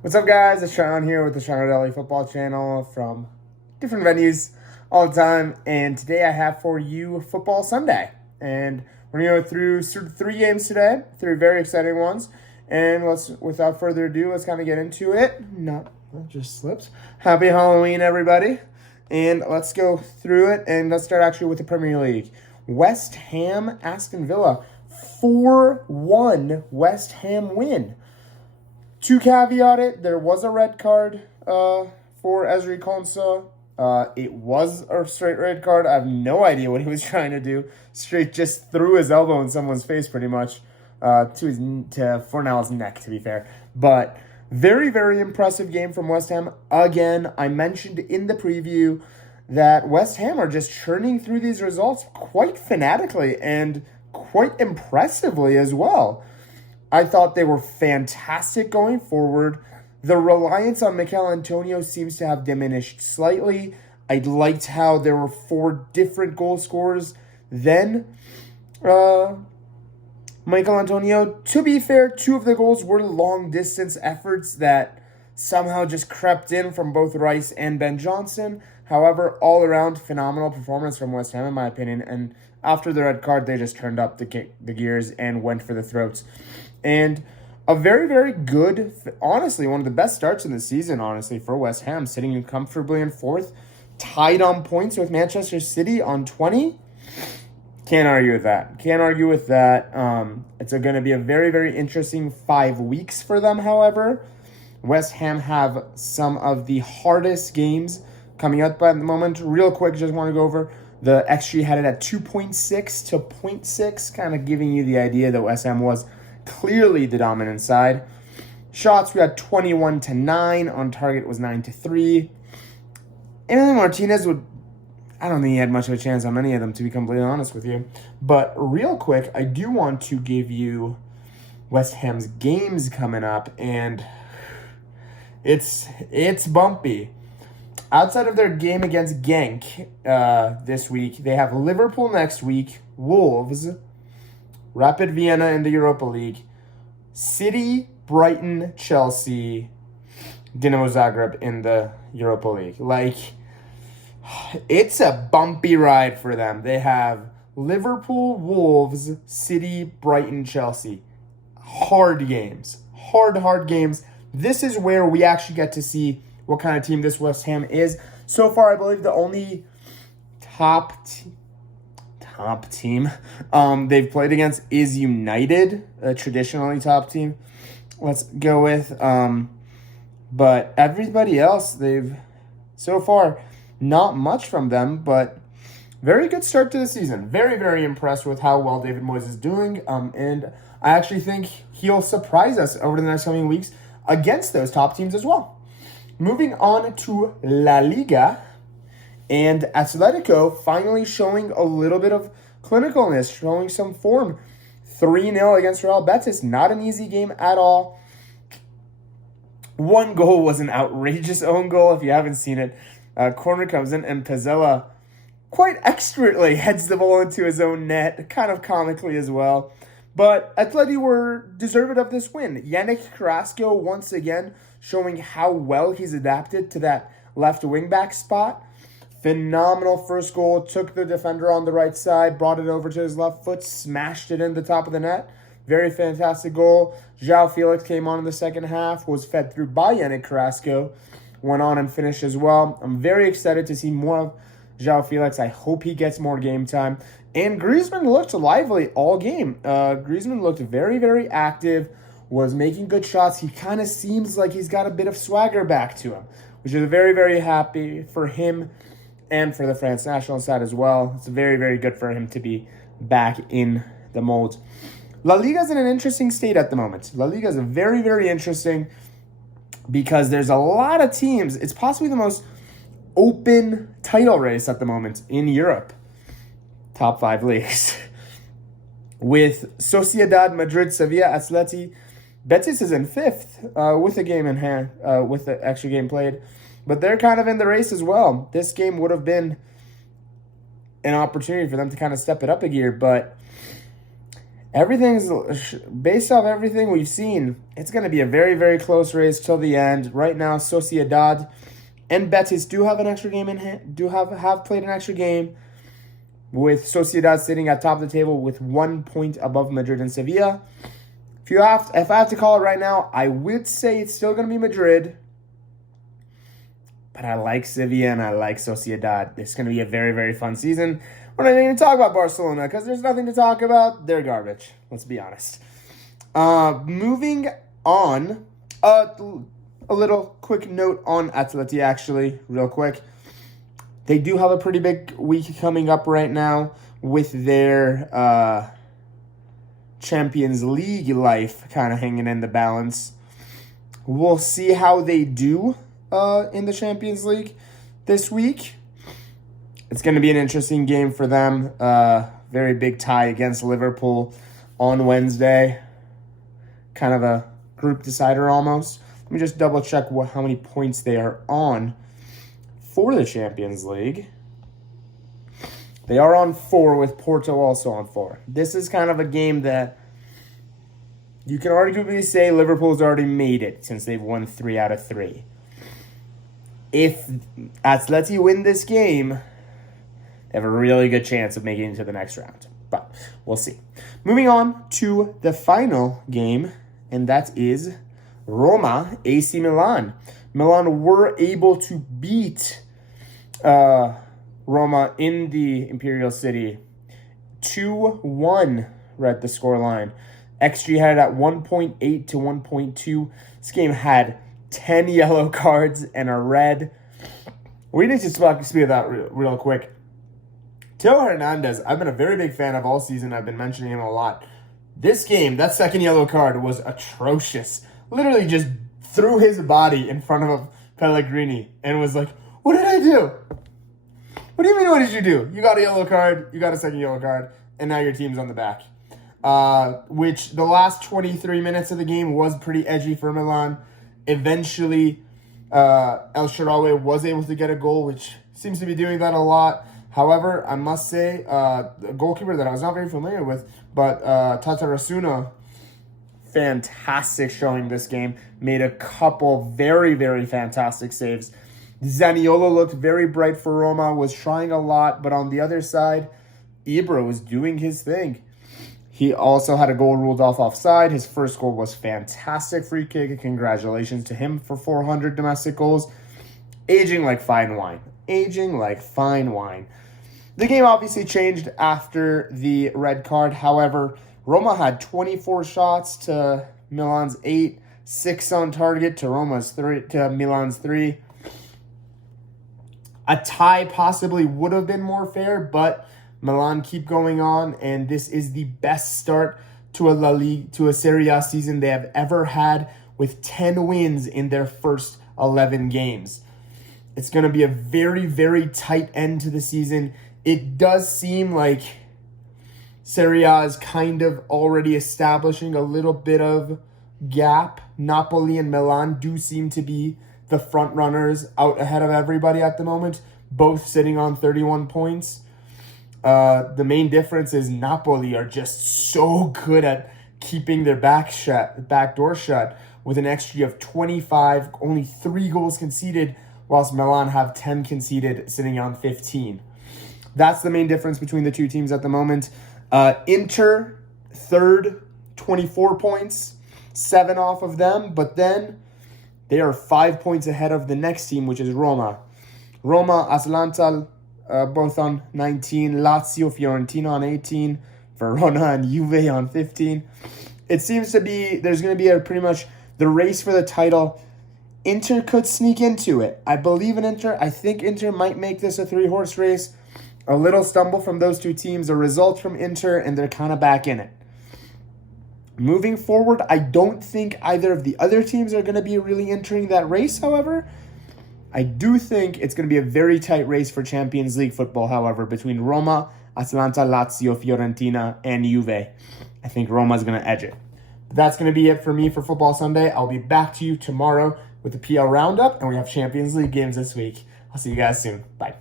What's up, guys? It's Sean here with the Sean Rodelli Football Channel from different venues all the time. And today I have for you Football Sunday. And we're going to go through three games today, three very exciting ones. And without further ado, let's kind of get into it. No, that just slipped. Happy Halloween, everybody. And let's go through it. And let's start actually with the Premier League. West Ham, Aston Villa. 4-1 West Ham win. To caveat it, there was a red card for Ezri Konsa. It was a straight red card. I have no idea what he was trying to do. Straight just threw his elbow in someone's face pretty much to Fornell's neck, to be fair. But very, very impressive game from West Ham. Again, I mentioned in the preview that West Ham are just churning through these results quite fanatically and quite impressively as well. I thought they were fantastic going forward. The reliance on Mikel Antonio seems to have diminished slightly. I liked how there were 4 different goal scorers then. Mikel Antonio, to be fair, 2 of the goals were long-distance efforts that somehow just crept in from both Rice and Ben Johnson. However, all-around phenomenal performance from West Ham, in my opinion. And after the red card, they just turned up the gears and went for the throats. And a very, very good, honestly, one of the best starts in the season, honestly, for West Ham, sitting comfortably in 4th, tied on points with Manchester City on 20. Can't argue with that. It's going to be a very, very interesting 5 weeks for them, however. West Ham have some of the hardest games coming up at the moment. Real quick, just want to go over the XG had it at 2.6 to 0.6, kind of giving you the idea that West Ham was clearly the dominant side. Shots, we had 21-9. On target was 9-3. Emiliano Martinez I don't think he had much of a chance on any of them, to be completely honest with you. But real quick, I do want to give you West Ham's games coming up, and it's bumpy. Outside of their game against Genk this week, they have Liverpool next week, Wolves, Rapid Vienna in the Europa League, City, Brighton, Chelsea, Dinamo Zagreb in the Europa League. It's a bumpy ride for them. They have Liverpool, Wolves, City, Brighton, Chelsea. Hard games. Hard games. This is where we actually get to see what kind of team this West Ham is. So far, I believe the only top team they've played against is United, a traditionally top team. Let's go with. But everybody else, they've so far not much from them, but very good start to the season. Very, very impressed with how well David Moyes is doing. And I actually think he'll surprise us over the next coming weeks against those top teams as well. Moving on to La Liga, and Atletico finally showing a little bit of clinicalness, showing some form. 3-0 against Real Betis, not an easy game at all. One goal was an outrageous own goal, if you haven't seen it. Corner comes in, and Pezzella quite expertly heads the ball into his own net, kind of comically as well. But Atleti were deserved of this win. Yannick Carrasco, once again, showing how well he's adapted to that left wing-back spot. Phenomenal first goal. Took the defender on the right side, brought it over to his left foot, smashed it in the top of the net. Very fantastic goal. João Felix came on in the second half, was fed through by Yannick Carrasco, went on and finished as well. I'm very excited to see more of João Felix. I hope he gets more game time. And Griezmann looked lively all game. Griezmann looked very, very active, was making good shots. He kind of seems like he's got a bit of swagger back to him, which is very, very happy for him and for the France national side as well. It's very, very good for him to be back in the mold. La Liga is in an interesting state at the moment. La Liga is very, very interesting because there's a lot of teams. It's possibly the most open title race at the moment in Europe. Top 5 leagues. With Sociedad, Madrid, Sevilla, Atleti. Betis is in 5th with a game in hand, with the extra game played. But they're kind of in the race as well. This game would have been an opportunity for them to kind of step it up a gear, but Based off everything we've seen, it's going to be a very, very close race till the end. Right now, Sociedad and Betis do have an extra game in hand, have played an extra game, with Sociedad sitting at top of the table with 1 point above Madrid and Sevilla. If I have to call it right now, I would say it's still going to be Madrid. But I like Sevilla and I like Sociedad. It's going to be a very, very fun season. We're not even going to talk about Barcelona because there's nothing to talk about. They're garbage. Let's be honest. Moving on. A little quick note on Atleti, actually, real quick. They do have a pretty big week coming up right now with their Champions League life kind of hanging in the balance. We'll see how they do in the Champions League this week. It's going to be an interesting game for them. Very big tie against Liverpool on Wednesday. Kind of a group decider almost. Let me just double check how many points they are on for the Champions League. They are on 4 with Porto also on 4. This is kind of a game that you can arguably say Liverpool's already made it since they've won 3 out of 3. If Atleti win this game, they have a really good chance of making it to the next round. But we'll see. Moving on to the final game, and that is Roma, AC Milan. Milan were able to beat Roma in the Imperial City. 2-1 read the scoreline. XG had it at 1.8 to 1.2. This game had 10 yellow cards and a red. We need to speak of that real quick. Theo Hernandez, I've been a very big fan of all season. I've been mentioning him a lot. This game, that second yellow card was atrocious. Literally just threw his body in front of Pellegrini and was like, what did I do? What do you mean, what did you do? You got a yellow card, you got a second yellow card, and now your team's on the back. Which the last 23 minutes of the game was pretty edgy for Milan. Eventually, El Shaarawy was able to get a goal, which seems to be doing that a lot. However, I must say, a goalkeeper that I was not very familiar with, but Tatarusanu, fantastic showing this game. Made a couple very, very fantastic saves. Zaniolo looked very bright for Roma, was trying a lot, but on the other side, Ibra was doing his thing. He also had a goal ruled off offside. His first goal was fantastic free kick. Congratulations to him for 400 domestic goals. Aging like fine wine. Aging like fine wine. The game obviously changed after the red card. However, Roma had 24 shots to Milan's 8, 6 on target to Milan's 3. A tie possibly would have been more fair, but Milan keep going on, and this is the best start to a Serie A season they have ever had, with 10 wins in their first 11 games. It's going to be a very, very tight end to the season. It does seem like Serie A is kind of already establishing a little bit of gap. Napoli and Milan do seem to be the front runners out ahead of everybody at the moment, both sitting on 31 points. The main difference is Napoli are just so good at keeping their back door shut with an XG of 25, only 3 goals conceded, whilst Milan have 10 conceded, sitting on 15. That's the main difference between the two teams at the moment. Inter, third, 24 points, 7 off of them, but then they are 5 points ahead of the next team, which is Roma. Roma, Atalanta, both on 19. Lazio, Fiorentina on 18. Verona and Juve on 15. It seems to be, there's going to be pretty much the race for the title. Inter could sneak into it. I believe in Inter. I think Inter might make this a 3-horse race. A little stumble from those two teams, a result from Inter, and they're kind of back in it. Moving forward, I don't think either of the other teams are going to be really entering that race, however. I do think it's going to be a very tight race for Champions League football, however, between Roma, Atalanta, Lazio, Fiorentina, and Juve. I think Roma's going to edge it. But that's going to be it for me for Football Sunday. I'll be back to you tomorrow with the PL Roundup, and we have Champions League games this week. I'll see you guys soon. Bye.